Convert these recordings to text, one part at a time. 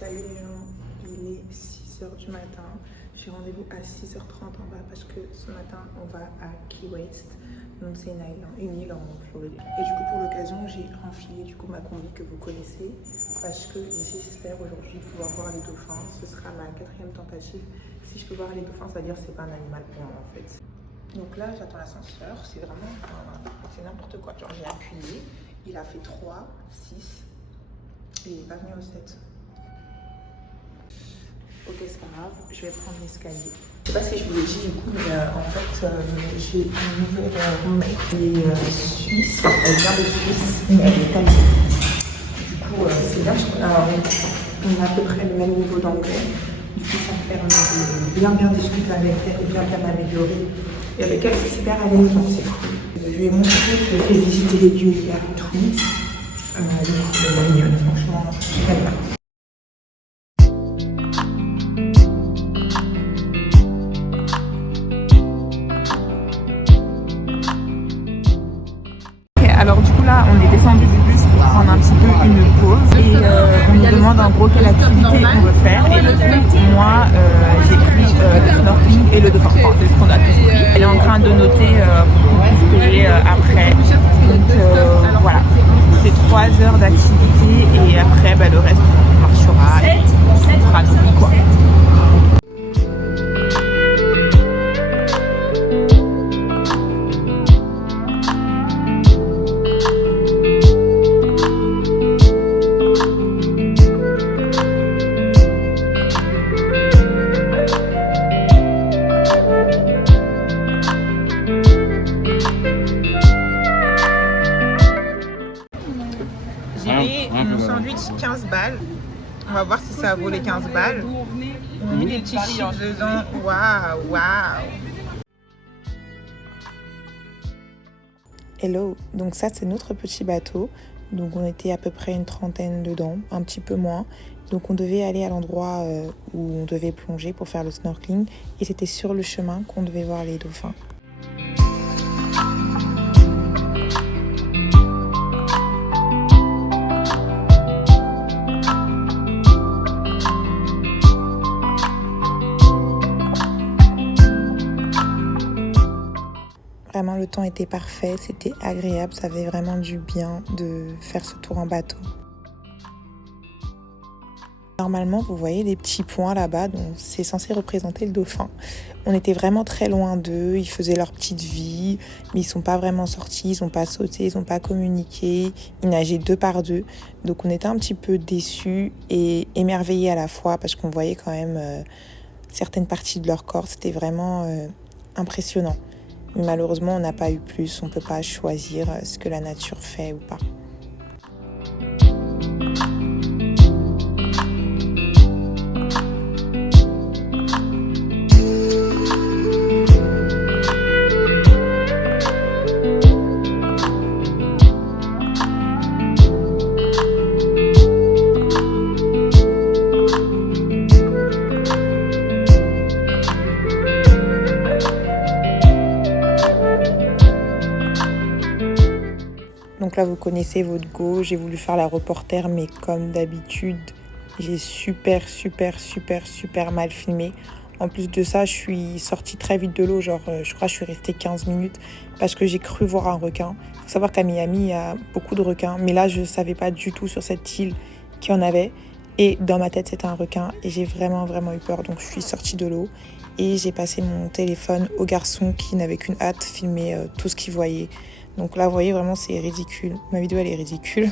Salut les gens, il est 6h du matin. J'ai rendez-vous à 6h30 en bas parce que ce matin on va à Key West. Donc c'est une île en Floride. Et du coup pour l'occasion j'ai enfilé ma combi que vous connaissez parce que j'espère aujourd'hui pouvoir voir les dauphins. Ce sera ma 4e tentative. Si je peux voir les dauphins, ça veut dire que c'est pas un animal pour moi en fait. Donc là j'attends l'ascenseur, c'est vraiment c'est n'importe quoi. Genre j'ai appuyé, il a fait 3, 6 et il n'est pas venu au 7. Ok, c'est pas grave, je vais prendre l'escalier. Je sais pas si je vous l'ai dit du coup, mais en fait, j'ai une nouvelle roommate qui est suisse. Elle vient de Suisse, mais elle est italienne. Du coup, c'est bien, on a à peu près le même niveau d'anglais. Du coup, ça me permet de bien discuter avec elle, de bien m'améliorer. Et avec elle, je suis super à l'aise, donc c'est cool. Je lui ai montré, je lui ai fait visiter les lieux hier et tout. Donc, c'est mignonne, franchement, j'aime bien. Alors du coup là on est descendu du bus pour prendre un petit peu une pause et on nous demande en gros quelle activité on veut faire et du coup moi j'ai pris le snorkeling et le dauphin, enfin, c'est ce qu'on a tous pris. Elle est en train de noter pour qu'on puisse payer après, donc voilà, c'est 3 heures d'activité et après le reste on marchera et on fera nos vies quoi. J'ai pris mon sandwich 15 balles. On va voir si ça vaut les 15 balles. On a mis des petits chips dedans. Waouh, waouh. Hello, donc ça c'est notre petit bateau. Donc on était à peu près une trentaine dedans, un petit peu moins. Donc on devait aller à l'endroit où on devait plonger pour faire le snorkeling. Et c'était sur le chemin qu'on devait voir les dauphins. Vraiment, le temps était parfait, c'était agréable, ça avait vraiment du bien de faire ce tour en bateau. Normalement, vous voyez les petits points là-bas, donc c'est censé représenter le dauphin. On était vraiment très loin d'eux, ils faisaient leur petite vie, mais ils sont pas vraiment sortis, ils n'ont pas sauté, ils n'ont pas communiqué, ils nageaient 2 par 2. Donc on était un petit peu déçus et émerveillés à la fois parce qu'on voyait quand même certaines parties de leur corps, c'était vraiment impressionnant. Mais malheureusement, on n'a pas eu plus. On ne peut pas choisir ce que la nature fait ou pas. Donc là, vous connaissez votre go. J'ai voulu faire la reporter, mais comme d'habitude, j'ai super mal filmé. En plus de ça, je suis sortie très vite de l'eau. Genre, je crois que je suis restée 15 minutes parce que j'ai cru voir un requin. Il faut savoir qu'à Miami, il y a beaucoup de requins. Mais là, je ne savais pas du tout sur cette île qu'il y en avait. Et dans ma tête, c'était un requin. Et j'ai vraiment eu peur. Donc, je suis sortie de l'eau. Et j'ai passé mon téléphone au garçon qui n'avait qu'une hâte, filmer tout ce qu'il voyait. Donc là, vous voyez, vraiment, c'est ridicule. Ma vidéo, elle est ridicule.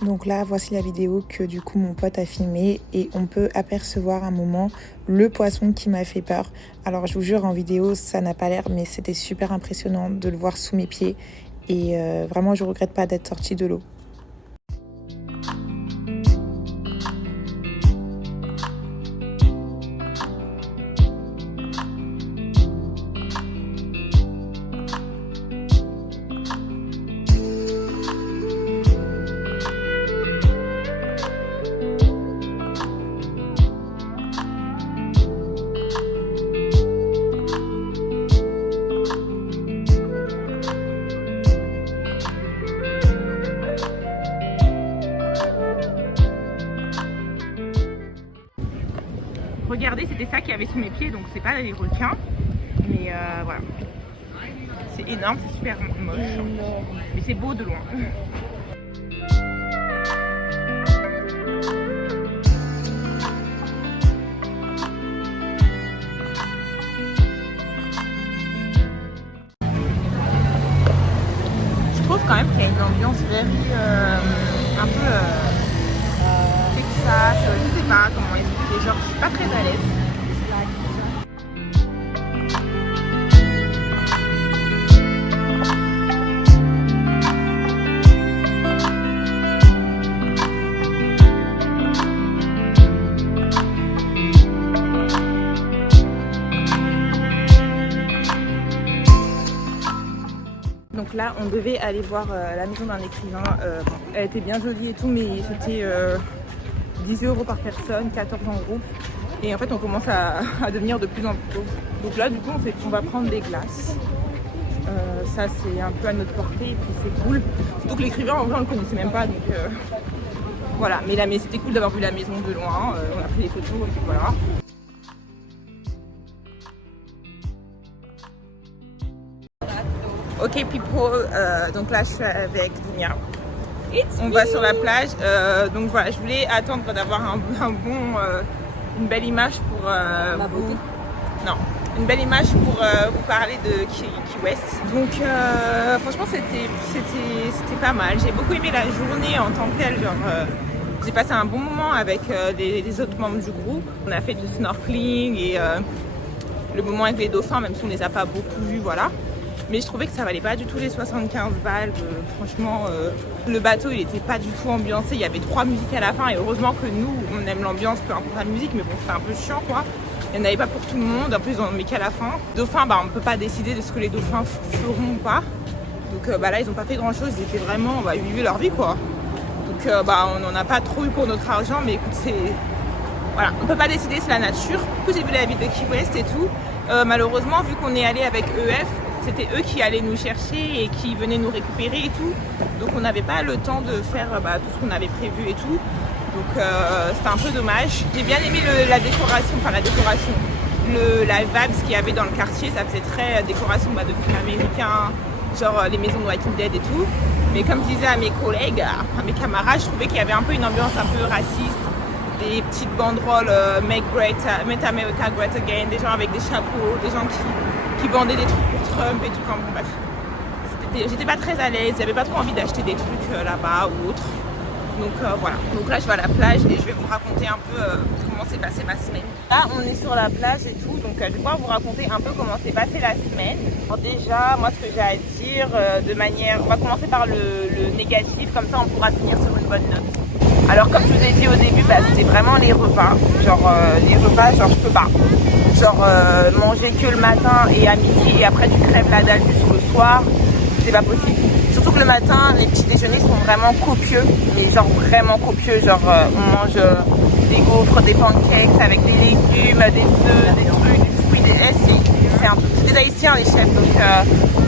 Donc là, voici la vidéo que du coup mon pote a filmée et on peut apercevoir un moment le poisson qui m'a fait peur. Alors je vous jure, en vidéo, ça n'a pas l'air, mais c'était super impressionnant de le voir sous mes pieds et vraiment, je regrette pas d'être sortie de l'eau. regardez, c'était ça qu'il y avait sous mes pieds, donc c'est pas des requins. Mais voilà. C'est énorme, c'est super moche. Mais c'est beau de loin. Je trouve quand même qu'il y a une ambiance un peu Texas, je sais pas comment expliquer, genre je suis pas très à l'aise. Donc là, on devait aller voir la maison d'un écrivain. Elle était bien jolie et tout, mais c'était 10 € par personne, 14 en groupe. Et en fait, on commence à devenir de plus en plus pauvre. Donc là, du coup, on va prendre des glaces. Ça, c'est un peu à notre portée et puis c'est cool. Surtout que l'écrivain, en vrai, on ne le connaissait même pas. Donc voilà, mais c'était cool d'avoir vu la maison de loin. On a pris des photos et puis voilà. Ok people, donc là je suis avec Dunia. On va sur la plage, donc voilà, je voulais attendre d'avoir une belle image pour une belle image pour vous parler de Key West. Donc franchement c'était pas mal. J'ai beaucoup aimé la journée en tant que telle, j'ai passé un bon moment avec les autres membres du groupe. On a fait du snorkeling et le moment avec les dauphins, même si on les a pas beaucoup vus, voilà. Mais je trouvais que ça valait pas du tout les 75 balles. Franchement, le bateau il était pas du tout ambiancé. Il y avait 3 musiques à la fin et heureusement que nous, on aime l'ambiance, peu importe la musique, mais bon, c'était un peu chiant quoi. Il n'y en avait pas pour tout le monde, en plus on met qu'à la fin. Dauphins, on peut pas décider de ce que les dauphins feront ou pas. Donc là, ils ont pas fait grand chose, ils étaient vraiment, ils vivaient leur vie quoi. Donc on n'en a pas trop eu pour notre argent, mais écoute, voilà, on peut pas décider, c'est la nature. Du coup, j'ai vu la ville de Key West et tout. Malheureusement, vu qu'on est allé avec EF, c'était eux qui allaient nous chercher et qui venaient nous récupérer et tout. Donc on n'avait pas le temps de faire tout ce qu'on avait prévu et tout. Donc c'était un peu dommage. J'ai bien aimé la décoration, la vibe qu'il y avait dans le quartier. Ça faisait très décoration de films américains, genre les maisons de Walking Dead et tout. Mais comme je disais à mes collègues, à mes camarades, je trouvais qu'il y avait un peu une ambiance un peu raciste. Des petites banderoles Make America Great Again, des gens avec des chapeaux, des gens qui vendaient des trucs pour Trump et tout. Enfin bon, bref, j'étais pas très à l'aise, j'avais pas trop envie d'acheter des trucs là-bas ou autre. Donc voilà. Donc là je vais à la plage et je vais vous raconter un peu comment s'est passée ma semaine. Là on est sur la plage et tout, donc je vais pouvoir vous raconter un peu comment s'est passée la semaine. Alors déjà, moi ce que j'ai à dire on va commencer par le négatif, comme ça on pourra finir sur une bonne note. Alors comme je vous ai dit au début, c'était vraiment les repas. Les repas, je peux pas. Manger que le matin et à midi et après tu crèves la dalle jusqu'au soir, c'est pas possible. Surtout que le matin, les petits déjeuners sont vraiment copieux, mais vraiment copieux. On mange des gaufres, des pancakes avec des légumes, des œufs, des trucs, des fruits, c'est des Haïtiens les chefs, donc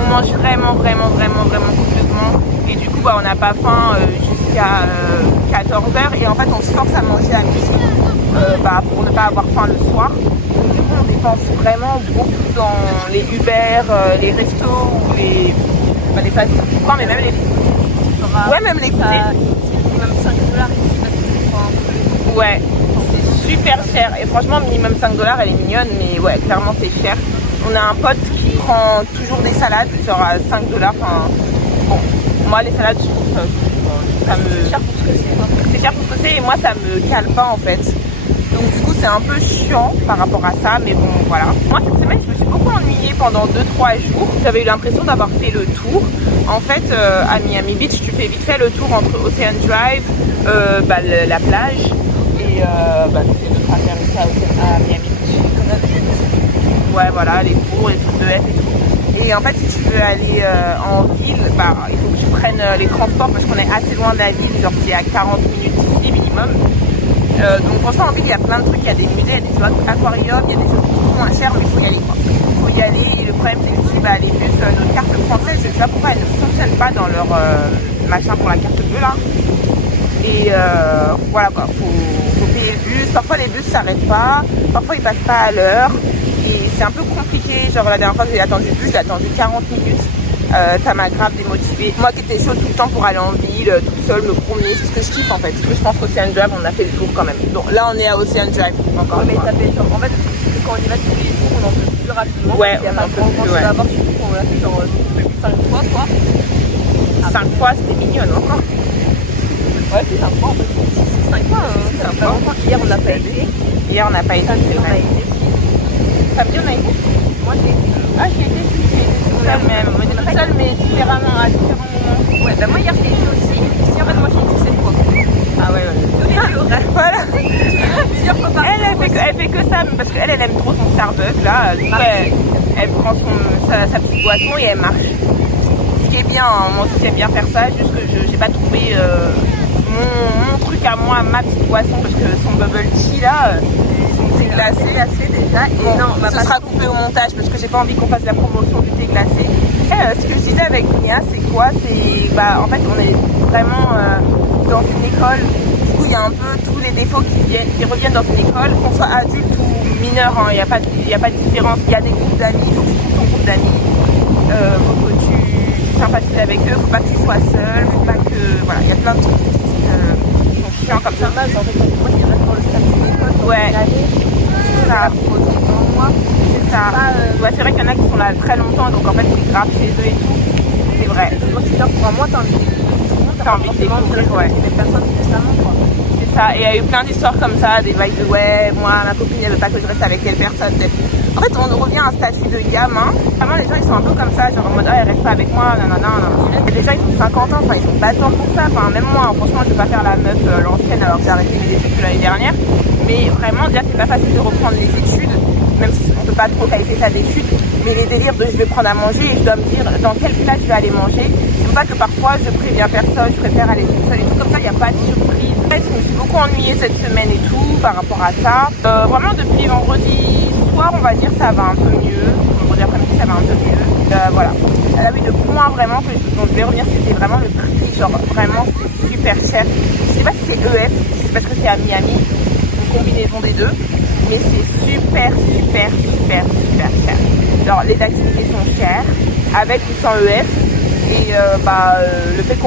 on mange vraiment copieusement. Et du coup, on n'a pas faim jusqu'à 14h et en fait, on se force à manger à midi pour ne pas avoir faim le soir. Donc, du coup, on dépense vraiment beaucoup dans les Uber, les restos ou les fast-food, mais même les food. Ouais, même les food. C'est minimum 5 $ ici. Ouais, c'est super cher. Et franchement, minimum 5 $, elle est mignonne, mais ouais, clairement, c'est cher. On a un pote qui prend toujours des salades, à 5 $. Bon, moi, les salades, ça me... C'est cher pour ce que c'est. C'est cher pour ce que c'est et moi, ça me cale pas en fait. Donc du coup, c'est un peu chiant par rapport à ça, mais bon, voilà. Moi, cette semaine, je me suis beaucoup ennuyée pendant 2-3 jours. J'avais eu l'impression d'avoir fait le tour. En fait, à Miami Beach, tu fais vite fait le tour entre Ocean Drive, la plage et c'est affaire ici à Miami Beach. Ouais, voilà, les cours, les trucs de F et tout. Et en fait, si tu veux aller en ville, il faut que tu prennes les transports parce qu'on est assez loin de la ville, c'est à 40 minutes ici minimum. Donc franchement en ville il y a plein de trucs, il y a des musées, il y a des aquariums, il y a des choses beaucoup moins chères, mais il faut y aller quoi. Il faut y aller et le problème c'est que les bus, notre carte française, je ne sais pas pourquoi elle ne fonctionne pas dans leur machin pour la carte bleue là. Et voilà quoi, faut payer le bus, parfois les bus s'arrêtent pas, parfois ils passent pas à l'heure. Et c'est un peu compliqué, genre la dernière fois que j'ai attendu le bus, j'ai attendu 40 minutes. Ça m'a grave démotivée. Moi qui étais chaude tout le temps pour aller en ville, toute seule, me promener, c'est ce que je kiffe en fait. Parce que je pense qu'Ocean Drive, on a fait le tour quand même. Donc là, on est à Ocean Drive encore. Ouais, mais t'as fait genre, en fait, quand on y va tous les jours, on en peut plus rapidement. Ouais, on en peut plus. Ouais. D'abord, surtout qu'on l'a fait genre depuis 5 fois, quoi. 5 fois, c'était mignonne encore. Ouais, c'est 5 fois en fait. Si, 5 fois. Si, 5 fois. Hier, on n'a pas été. Hier, on n'a pas été. Samedi, on a été. Samedi, on a été. Moi, j'ai été. Ah, j'ai été toute seule même. On était toute seule, mais différemment, à différents moments. Ouais, bah moi, hier, j'ai été aussi. Si, en fait, moi, j'ai été 7 fois. Ah ouais, ouais. Voilà. Elle fait que ça, parce qu'elle aime trop son Starbucks là. Du coup, elle prend sa petite boisson et elle marche. Ce qui est bien, hein. Moi aussi j'aime bien faire ça, juste que j'ai pas trouvé mon truc à moi, ma petite boisson, parce que son bubble tea là, c'est glacé assez déjà. Et bon, non, ce sera coupé au montage parce que j'ai pas envie qu'on fasse la promotion du thé glacé. Et, ce que je disais avec Nia, c'est quoi? C'est en fait on est vraiment dans une école. Du coup, il y a un peu tous les défauts qui reviennent dans une école, qu'on soit adulte ou mineur, hein, il n'y a pas de différence. Il y a des groupes d'amis, il faut que tu trouves ton groupe d'amis, faut que tu sympathises avec eux, faut pas que tu sois seul, faut pas que... Voilà, il y a plein de trucs qui sont chiants comme ça. En fait, moi, il y a dans le statut d'école. Ouais, c'est ça. C'est ça. Ouais, c'est vrai qu'il y en a qui sont là très longtemps, donc en fait, c'est grave chez eux et tout. C'est vrai. Donc, c'est pour moi, t'as envie de découvrir, ouais. Les personnes récemment, quoi. C'est ça, et il y a eu plein d'histoires comme ça, des vibes de ouais, moi, ma copine, elle veut pas que je reste avec telle personne. En fait, on revient à un statut de gamin. Vraiment, les gens, ils sont un peu comme ça, genre en mode, ah, elle reste pas avec moi, nanana. Et les gens, ils ont 50 ans, enfin, ils ont pas le temps pour ça. Enfin, même moi, franchement, je vais pas faire la meuf l'ancienne alors que j'ai arrêté mes études l'année dernière. Mais vraiment, déjà, c'est pas facile de reprendre les études, même si on peut pas trop qualifier ça d'études. Mais les délires de je vais prendre à manger et je dois me dire dans quel plat je vais aller manger. C'est pour ça que parfois, je préviens personne, je préfère aller toute seule et tout. Comme ça, il n'y a pas de surprise. En fait, je me suis beaucoup ennuyée cette semaine et tout par rapport à ça. Vraiment, depuis vendredi soir, on va dire, ça va un peu mieux. On va dire comme si ça va un peu mieux. Voilà. Elle a eu le point vraiment dont je vais revenir, c'était vraiment le prix. Genre, vraiment, c'est super cher. Je sais pas si c'est EF, c'est parce que c'est à Miami. Une combinaison des deux. Mais c'est super cher. Genre, les activités sont chères, avec ou sans EF. Et le fait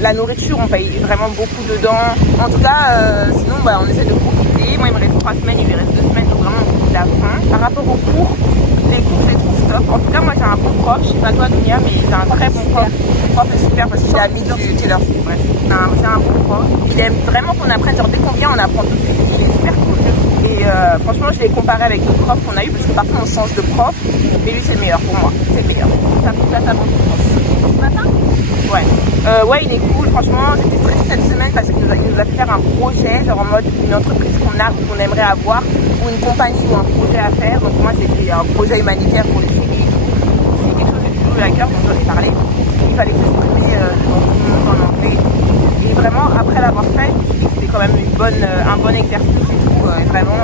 la nourriture, on paye vraiment beaucoup dedans. En tout cas, sinon, on essaie de profiter. Moi, il me reste 3 semaines, il me reste 2 semaines, donc vraiment, on profite à fond. Par rapport aux cours, les cours, je les trouve top. En tout cas, moi, j'ai un bon prof. Je sais pas toi, Dunia, mais j'ai un très bon prof. Mon prof est super parce que j'ai ami du Taylor Swift. Bref, j'ai un bon prof. Il aime vraiment qu'on apprenne. Genre, dès qu'on vient, on apprend tout de suite. Il est super cool. Et franchement, je l'ai comparé avec d'autres profs qu'on a eu parce que parfois, on change de prof. Mais lui, c'est le meilleur pour moi. C'est le meilleur. Ça fait ça bon prof. Ce matin? Ouais. Ouais, il est cool. Franchement, j'étais stressée cette semaine parce qu'il nous a fait faire un projet, genre en mode une entreprise qu'on aimerait avoir, ou une compagnie ou un projet à faire. Donc moi, j'ai fait un projet humanitaire pour les chéris et tout. C'est quelque chose que j'ai toujours eu à cœur, donc j'en ai parlé. Il fallait s'exprimer devant tout le monde en anglais. Et vraiment, après l'avoir fait, je me suis dit que c'était quand même un bon exercice et tout. Et vraiment,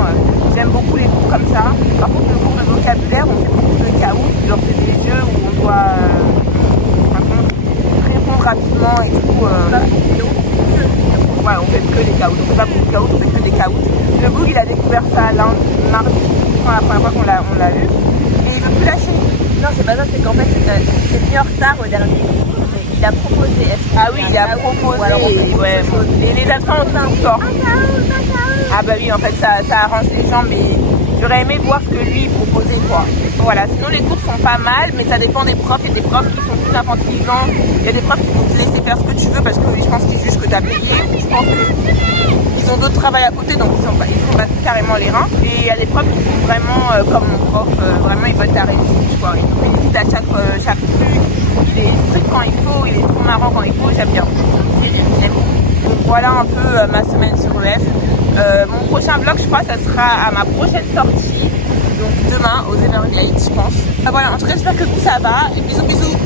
j'aime beaucoup les cours comme ça. Par contre, le cours de vocabulaire, on fait beaucoup de caout, genre c'est des jeux où on doit répondre rapidement et tout. Ouais, on fait que des caouts. On fait pas beaucoup de caouts, on fait que des caouts. Le Boug, il a découvert ça mardi, la première fois qu'on l'a eu. Et il veut plus lâcher. Non, c'est pas ça, c'est qu'en fait, c'est venu en retard au dernier cours. Il a proposé. Ah oui, il a proposé. Ouais, et les absents ont tout tort. Ah bah oui, en fait, ça arrange les gens, mais j'aurais aimé voir ce que lui proposait, quoi. Voilà, sinon les cours sont pas mal, mais ça dépend des profs. Il y a des profs qui sont plus infantilisants. Il y a des profs qui vont te laisser faire ce que tu veux parce que je pense qu'ils jugent que tu as payé. Je pense qu'ils ont d'autres travail à côté, donc ils sont pas carrément les reins. Et il y a des profs qui sont vraiment comme mon prof, vraiment ils veulent ta réussite, quoi. Ils nous félicitent à chaque truc. Il est strict quand il faut, il est trop marrant quand il faut, j'aime bien. C'est rire, j'aime. Donc voilà un peu ma semaine sur EF. Mon prochain vlog, je crois, ça sera à ma prochaine sortie. Donc demain, aux Everglades, je pense. Voilà, en tout cas, j'espère que vous, ça va. Et bisous, bisous.